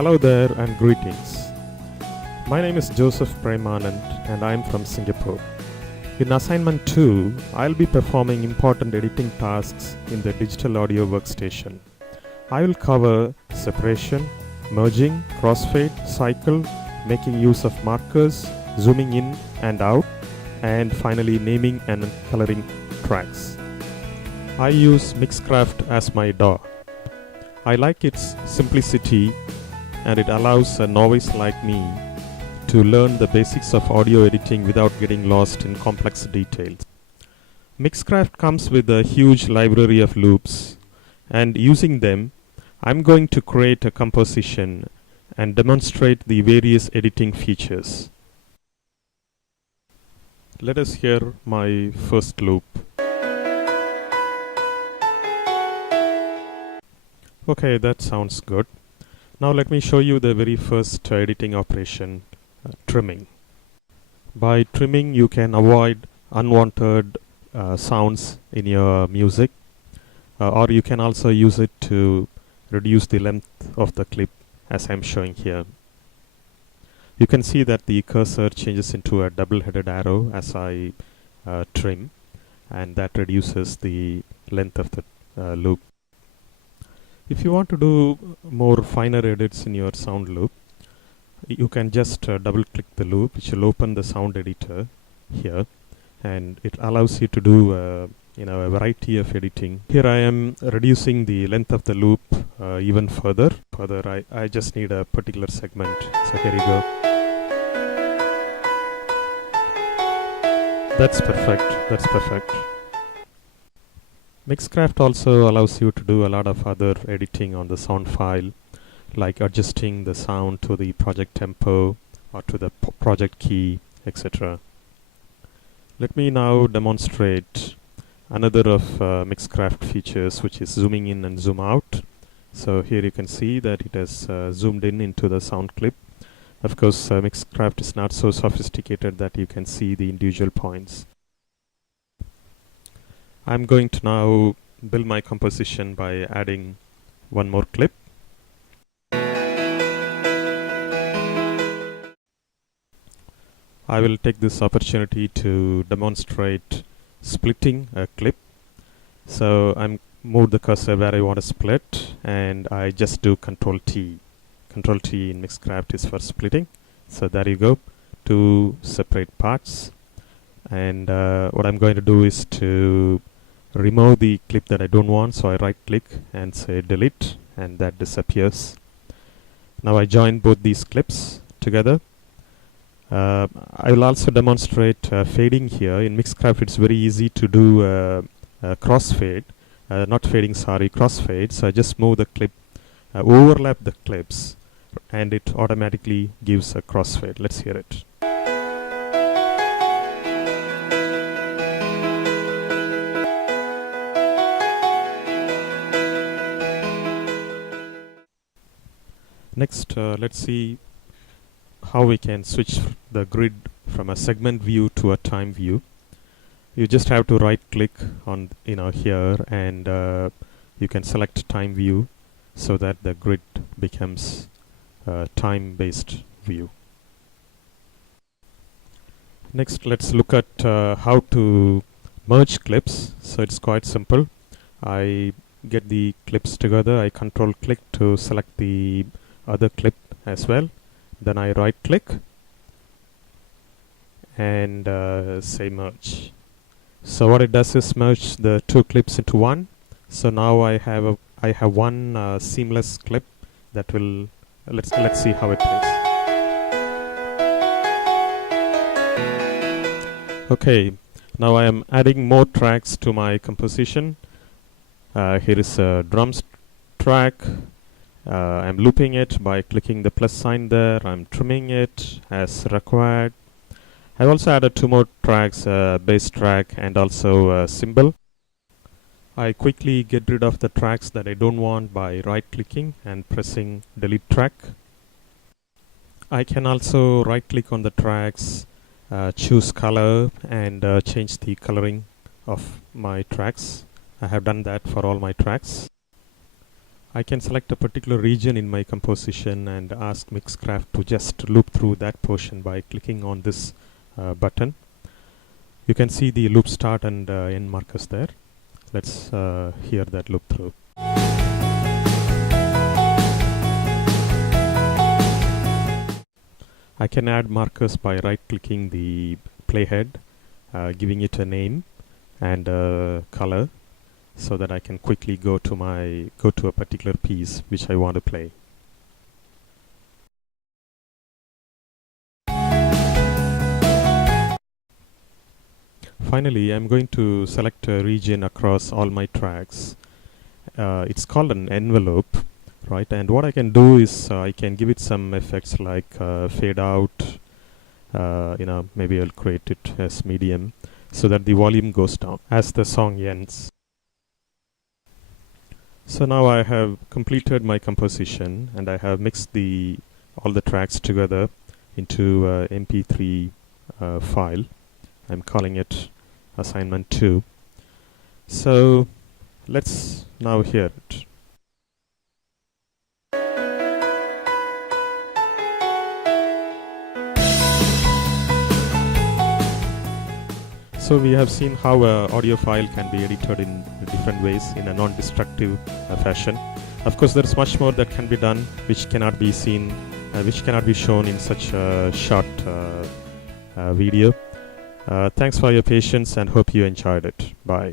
Hello there and greetings. My name is Joseph Premanand and I am from Singapore. In Assignment 2, I'll be performing important editing tasks in the digital audio workstation. I will cover separation, merging, crossfade, cycle, making use of markers, zooming in and out, and finally naming and coloring tracks. I use Mixcraft as my DAW. I like its simplicity and it allows a novice like me to learn the basics of audio editing without getting lost in complex details. Mixcraft comes with a huge library of loops, and using them, I'm going to create a composition and demonstrate the various editing features. Let us hear my first loop. Okay, that sounds good. Now let me show you the very first editing operation, trimming. By trimming you can avoid unwanted sounds in your music, or you can also use it to reduce the length of the clip as I'm showing here. You can see that the cursor changes into a double-headed arrow as I trim, and that reduces the length of the loop. If you want to do more finer edits in your sound loop, you can just double click the loop, which will open the sound editor here, and it allows you to do a variety of editing. Here I am reducing the length of the loop even further. I just need a particular segment, so here you go. That's perfect. Mixcraft also allows you to do a lot of other editing on the sound file, like adjusting the sound to the project tempo or to the project key, etc. Let me now demonstrate another of Mixcraft features, which is zooming in and zoom out. So here you can see that it has zoomed in into the sound clip. Of course, Mixcraft is not so sophisticated that you can see the individual points. I'm going to now build my composition by adding one more clip. I will take this opportunity to demonstrate splitting a clip. So I'm move the cursor where I want to split, and I just do Control T. Control T in Mixcraft is for splitting. So there you go, two separate parts. And what I'm going to do is to remove the clip that I don't want. So I right click and say delete, and that disappears. Now I join both these clips together. I will also demonstrate fading here. In Mixcraft it's very easy to do crossfade, crossfade. So I just move the clip, overlap the clips, and it automatically gives a crossfade. Let's hear it. Next, let's see how we can switch the grid from a segment view to a time view. You just have to right click on here, and you can select time view so that the grid becomes a time based view. Next, let's look at how to merge clips. So it's quite simple. I get the clips together, I control click to select the other clip as well. Then I right click and say merge. So what it does is merge the two clips into one. So now I have one seamless clip that will let's see how it plays. Okay, now I am adding more tracks to my composition. Here is a drums track. I'm looping it by clicking the plus sign there. I'm trimming it as required. I've also added two more tracks, bass track and also a cymbal. I quickly get rid of the tracks that I don't want by right clicking and pressing delete track. I can also right click on the tracks, choose color, and change the coloring of my tracks. I have done that for all my tracks. I can select a particular region in my composition and ask Mixcraft to just loop through that portion by clicking on this button. You can see the loop start and end markers there. Let's hear that loop through. I can add markers by right-clicking the playhead, giving it a name and a color, so that I can quickly go to a particular piece which I want to play. Finally, I'm going to select a region across all my tracks. It's called an envelope, right? And what I can do is I can give it some effects like fade out. Maybe I'll create it as medium so that the volume goes down as the song ends. So now I have completed my composition and I have mixed all the tracks together into a MP3 file. I'm calling it Assignment 2. So let's now hear it. So we have seen how an audio file can be edited in different ways in a non-destructive fashion. Of course, there's much more that can be done which cannot be seen, which cannot be shown in such a short video. Thanks for your patience and hope you enjoyed it. Bye.